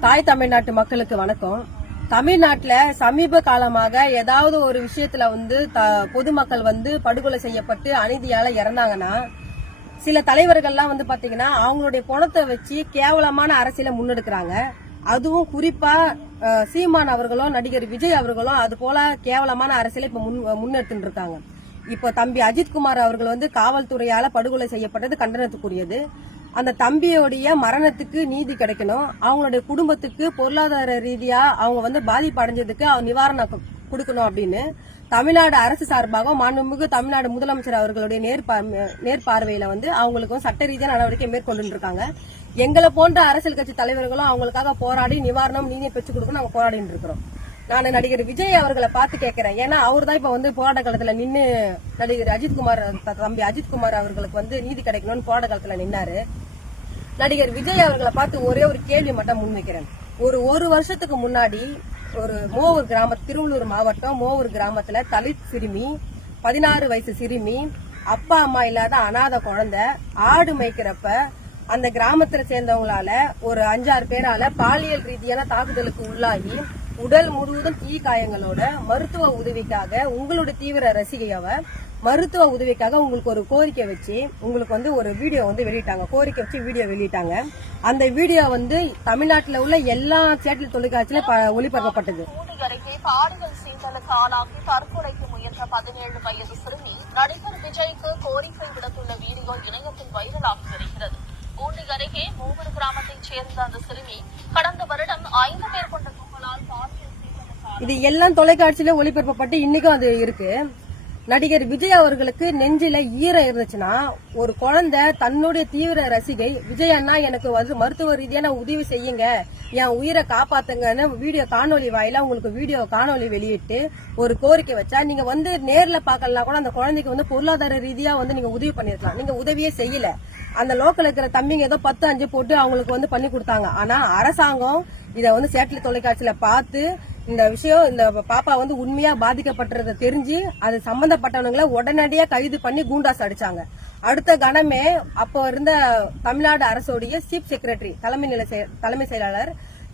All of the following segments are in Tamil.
தாய் தமிழ்நாட்டு மக்களுக்கு வணக்கம். தமிழ்நாட்டில் சமீப காலமாக ஏதாவது ஒரு விஷயத்துல வந்து த- பொதுமக்கள் வந்து படுகொலை செய்யப்பட்டு அநீதியால இறந்தாங்கன்னா சில தலைவர்கள்லாம் வந்து பாத்தீங்கன்னா அவங்களுடைய பணத்தை வச்சு கேவலமான அரசியலை முன்னெடுக்கிறாங்க. அதுவும் குறிப்பா சீமான் அவர்களும் நடிகர் விஜய் அவர்களும் அது போல கேவலமான அரசியலை இப்ப முன் முன்னெடுத்துட்டு இருக்காங்க இப்போ தம்பி அஜித்குமார் அவர்கள் வந்து காவல்துறையால படுகொலை செய்யப்பட்டது கண்டனத்துக்குரியது. அந்த தம்பியோடைய மரணத்துக்கு நீதி கிடைக்கணும். அவங்களுடைய குடும்பத்துக்கு பொருளாதார ரீதியா அவங்க வந்து பாதிப்பு அடைஞ்சதுக்கு அவங்க நிவாரணம் கொடுக்கணும் அப்படின்னு தமிழ்நாடு அரசு சார்பாக மாண்புமிகு தமிழ்நாடு முதலமைச்சர் அவர்களுடைய நேர்பா- நேர்பார்வையில வந்து அவங்களுக்கு வந்து சட்ட ரீதியான நடவடிக்கை மேற்கொண்டு இருக்காங்க எங்களை போன்ற அரசியல் கட்சி தலைவர்களும் அவங்களுக்காக போராடி நிவாரணம் நீங்க பெற்றுக் கொடுக்கணும் நாங்கள் போராடிட்டு இருக்கிறோம். நான் நடிகர் விஜய் அவர்களை பார்த்து கேட்கிறேன் ஏன்னா அவர் தான் இப்ப வந்து போராட்ட காலத்துல நின்று நடிகர் அஜித்குமார் த- தம்பி அஜித்குமார் அவர்களுக்கு வந்து நீதி கிடைக்கணும்னு போராட்ட காலத்துல நின்னாரு. நடிகர் விஜய் அவர்களை பார்த்து ஒரே ஒரு கேள்வி மட்டும் முன்வைக்கிறேன். ஒரு ஒரு வருஷத்துக்கு முன்னாடி ஒரு மோவூர் கிராம திருவள்ளூர் மாவட்டம் மோவூர் கிராமத்துல தலித் சிறுமி பதினாறு வயசு சிறுமி அப்பா அம்மா இல்லாத அனாதை குழந்தை ஆடு மேய்க்கிறப்ப அந்த கிராமத்துல சேர்ந்தவங்களால ஒரு அஞ்சாறு பேரால பாலியல் ரீதியான தாக்குதலுக்கு உள்ளாகி உடல் முழுவதும் தீ காயங்களோட மருத்துவ உதவிக்காக உங்களோட தீவிர ரசிகையாவ மருத்துவ உதவிக்காக உங்களுக்கு ஒரு கோரிக்கை வச்சு உங்களுக்கு வந்து ஒரு வீடியோ வந்து வெளியிட்டாங்க. கோரிக்கை வச்சு வீடியோ வெளியிட்டாங்க. அந்த வீடியோ வந்து தமிழ்நாட்டில் உள்ள எல்லா சேட்டல் தொலைக்காட்சியிலும் ஒளிபரப்பப்பட்டது. மூடி அருகே பாலியல் சீண்டலுக்கு ஆளாகி தற்கொலைக்கு முயன்ற பதினேழு வயது சிறுமி நடிகர் விஜய்க்கு கோரிக்கை விடுத்துள்ள வீடியோ இணையத்தில் வைரலாகி வருகிறது பூண்டி அருகே மூவர் கிராமத்தைச் சேர்ந்த அந்த சிறுமி கடந்த வருடம் ஐந்து பேர் கொண்ட கும்பலால் பாலியல் இது எல்லாம் தொலைக்காட்சியில ஒளிபரப்பப்பட்டு இன்னைக்கும் அது இருக்கு. நடிகர் விஜய் அவர்களுக்கு நெஞ்சில ஈரம் இருந்துச்சுன்னா ஒரு குழந்தை தன்னுடைய தீவிர ரசிகை விஜய் அண்ணா எனக்கு வந்து மருத்துவ ரீதியான உதவி செய்யுங்க. என் உயிரை காப்பாத்துங்கன்னு வீடியோ காணொலி வாயில உங்களுக்கு வீடியோ காணொலி வெளியிட்டு ஒரு கோரிக்கை வச்சா நீங்க வந்து நேர்ல பாக்கலாம் கூட அந்த குழந்தைக்கு வந்து பொருளாதார ரீதியா வந்து நீங்க உதவி பண்ணிருக்கலாம். நீங்க உதவியே செய்யல. அந்த லோக்கல் இருக்கிற தம்பிங்க ஏதோ பத்து அஞ்சு போட்டு அவங்களுக்கு வந்து பண்ணி கொடுத்தாங்க. ஆனா அரசாங்கம் இதை வந்து சேட்டில் தொலைக்காட்சியில பார்த்து இந்த விஷயம் இந்த பாப்பா வந்து உண்மையா பாதிக்கப்பட்டதை தெரிஞ்சு அது சம்பந்தப்பட்டவங்களை உடனடியா கைது பண்ணி கூண்டாஸ் அடிச்சாங்க. அடுத்த கணமே அப்போ இருந்த தமிழ்நாடு அரசோடைய சீஃப் செக்ரட்டரி தலைமை நிலை தலைமை செயலாளர்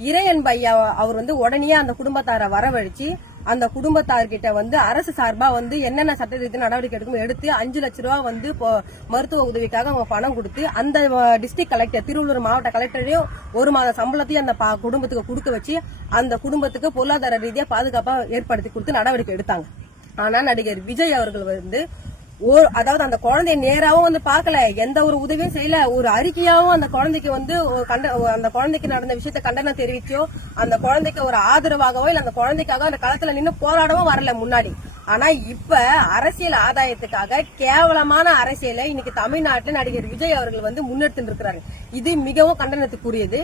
இறையன்பு ஐயா அவர் வந்து உடனே அந்த குடும்பத்தாரை வரவழைச்சு அந்த குடும்பத்தார்கிட்ட வந்து அரசு சார்பா வந்து என்னென்ன சட்ட நடவடிக்கை எடுக்கும் எடுத்து அஞ்சு லட்ச ரூபா வந்து இப்போ மருத்துவ உதவிக்காக அவங்க பணம் கொடுத்து அந்த டிஸ்ட்ரிக்ட் கலெக்டர் திருவள்ளூர் மாவட்ட கலெக்டரையும் ஒரு மாத சம்பளத்தையும் அந்த பா- குடும்பத்துக்கு கொடுக்க வச்சு அந்த குடும்பத்துக்கு பொருளாதார ரீதியா பாதுகாப்பா ஏற்படுத்தி கொடுத்து நடவடிக்கை எடுத்தாங்க. ஆனா நடிகர் விஜய் அவர்கள் வந்து அதாவது அந்த குழந்தைய நேராவும் வந்து பார்க்கல எந்த ஒரு உதவியும் செய்யல. ஒரு அறிக்கையாவும் அந்த குழந்தைக்கு வந்து கண்ட அந்த குழந்தைக்கு நடந்த விஷயத்த கண்டனம் தெரிவிச்சோ அந்த குழந்தைக்கு ஒரு ஆதரவாகவோ இல்ல அந்த குழந்தைக்காக அந்த களத்துல நின்று போராடவும் வரல முன்னாடி. ஆனா இப்ப அரசியல் ஆதாயத்துக்காக கேவலமான அரசியலை இன்னைக்கு தமிழ்நாட்டில் நடிகர் விஜய் அவர்கள் வந்து முன்னெடுத்து இருக்கிறாரு. இது மிகவும் கண்டனத்துக்குரியது.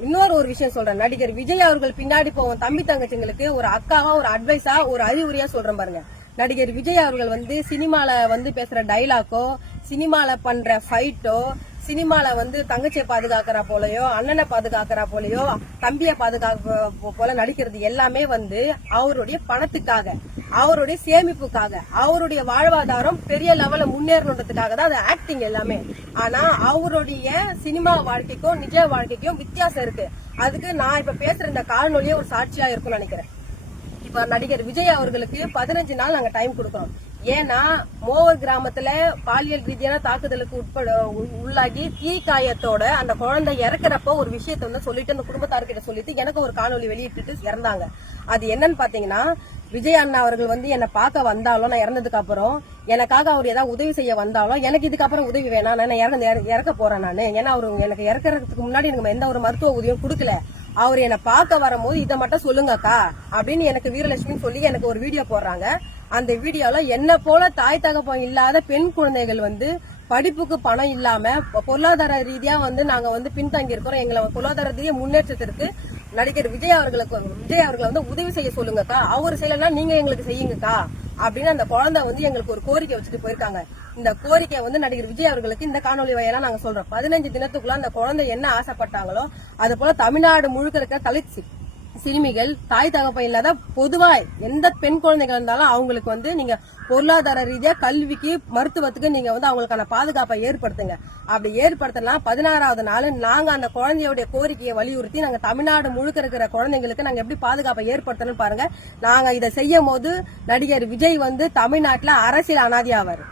இன்னொரு ஒரு விஷயம் சொல்றேன். நடிகர் விஜய் அவர்கள் பின்னாடி போவோம் தம்பி தங்கச்சிங்களுக்கு ஒரு அக்காவா ஒரு அட்வைஸா ஒரு அறிவுரையா சொல்றேன் பாருங்க. நடிகர் விஜய் அவர்கள் வந்து சினிமால வந்து பேசுற டைலாக்கோ சினிமால பண்ற ஃபைட்டோ சினிமால வந்து தங்கச்சியை பாதுகாக்கிறா போலயோ அண்ணனை பாதுகாக்கிறா போலயோ தம்பியை பாதுகாக்க போல நடிக்கிறது எல்லாமே வந்து அவருடைய பணத்துக்காக அவருடைய சேமிப்புக்காக அவருடைய வாழ்வாதாரம் பெரிய லெவலில் முன்னேறணுன்றதுக்காக தான் அது ஆக்டிங் எல்லாமே. ஆனா அவருடைய சினிமா வாழ்க்கைக்கும் நிஜ வாழ்க்கைக்கும் வித்தியாசம் இருக்கு. அதுக்கு நான் இப்ப பேசுற இந்த காணொலியே ஒரு சாட்சியா இருக்கும்னு நினைக்கிறேன். நடிகர் விஜய் அவர்களுக்கு பதினஞ்சு நாள் நாங்க டைம் கொடுக்கறோம். ஏன்னா மோவர் கிராமத்துல பாலியல் ரீதியான தாக்குதலுக்கு உட்பட உள்ளாகி தீ காயத்தோட அந்த குழந்தை இறக்குறப்போ ஒரு விஷயத்த வந்து சொல்லிட்டு அந்த குடும்பத்தார்கிட்ட சொல்லிட்டு எனக்கு ஒரு காணொலி வெளியிட்டுட்டு இறந்தாங்க. அது என்னன்னு பாத்தீங்கன்னா விஜய் அண்ணா அவர்கள் வந்து என்னை பார்க்க வந்தாலும் நான் இறந்ததுக்கு அப்புறம் எனக்காக அவர் ஏதாவது உதவி செய்ய வந்தாலும் எனக்கு இதுக்கப்புறம் உதவி வேணாம் நான் இறந்து இறக்க போறேன் நான். ஏன்னா அவர் எனக்கு இறக்கறதுக்கு முன்னாடி எனக்கு எந்த ஒரு மருத்துவ உதவியும் கொடுக்கல. அவர் என்னை பார்க்க வரும்போது இதை மட்டும் சொல்லுங்கக்கா அப்படின்னு எனக்கு வீரலட்சுமி சொல்லி எனக்கு ஒரு வீடியோ போடுறாங்க. அந்த வீடியோல என்ன போல தாய் தகப்பம் இல்லாத பெண் குழந்தைகள் வந்து படிப்புக்கு பணம் இல்லாம பொருளாதார ரீதியா வந்து நாங்க வந்து பின்தங்கி இருக்கிறோம். எங்களை பொருளாதார ரீதியா முன்னேற்றத்திற்கு நடிகர் விஜய் அவர்களுக்கு விஜய் அவர்களை வந்து உதவி செய்ய சொல்லுங்கக்கா. அவர் செய்யலன்னா நீங்க எங்களுக்கு செய்யுங்கக்கா. அப்படின்னு அந்த குழந்தை வந்து எங்களுக்கு ஒரு கோரிக்கை வச்சுட்டு போயிருக்காங்க. இந்த கோரிக்கை வந்து நடிகர் விஜய் அவர்களுக்கு இந்த காணொலி வாயிலா நாங்க சொல்றோம். பதினஞ்சு தினத்துக்குள்ள அந்த குழந்தை என்ன ஆசைப்பட்டாங்களோ அது போல தமிழ்நாடு முழுக்க இருக்கிற தலித் சிறுமிகள் தாய் தகப்பன் இல்லாத பொதுவா எந்த பெண் குழந்தைகள் இருந்தாலும் அவங்களுக்கு வந்து நீங்க பொருளாதார ரீதியா கல்விக்கு மருத்துவத்துக்கு நீங்க வந்து அவங்களுக்கான பாதுகாப்பை ஏற்படுத்துங்க. அப்படி ஏற்படுத்தலாம். பதினாறாவது நாள் நாங்க அந்த குழந்தையுடைய கோரிக்கையை வலியுறுத்தி நாங்க தமிழ்நாடு முழுக்க இருக்கிற குழந்தைங்களுக்கு நாங்க எப்படி பாதுகாப்பை ஏற்படுத்தணும் பாருங்க. நாங்க இதை செய்யும் போது நடிகர் விஜய் வந்து தமிழ்நாட்டுல அரசியல் அனாதியாவாரு.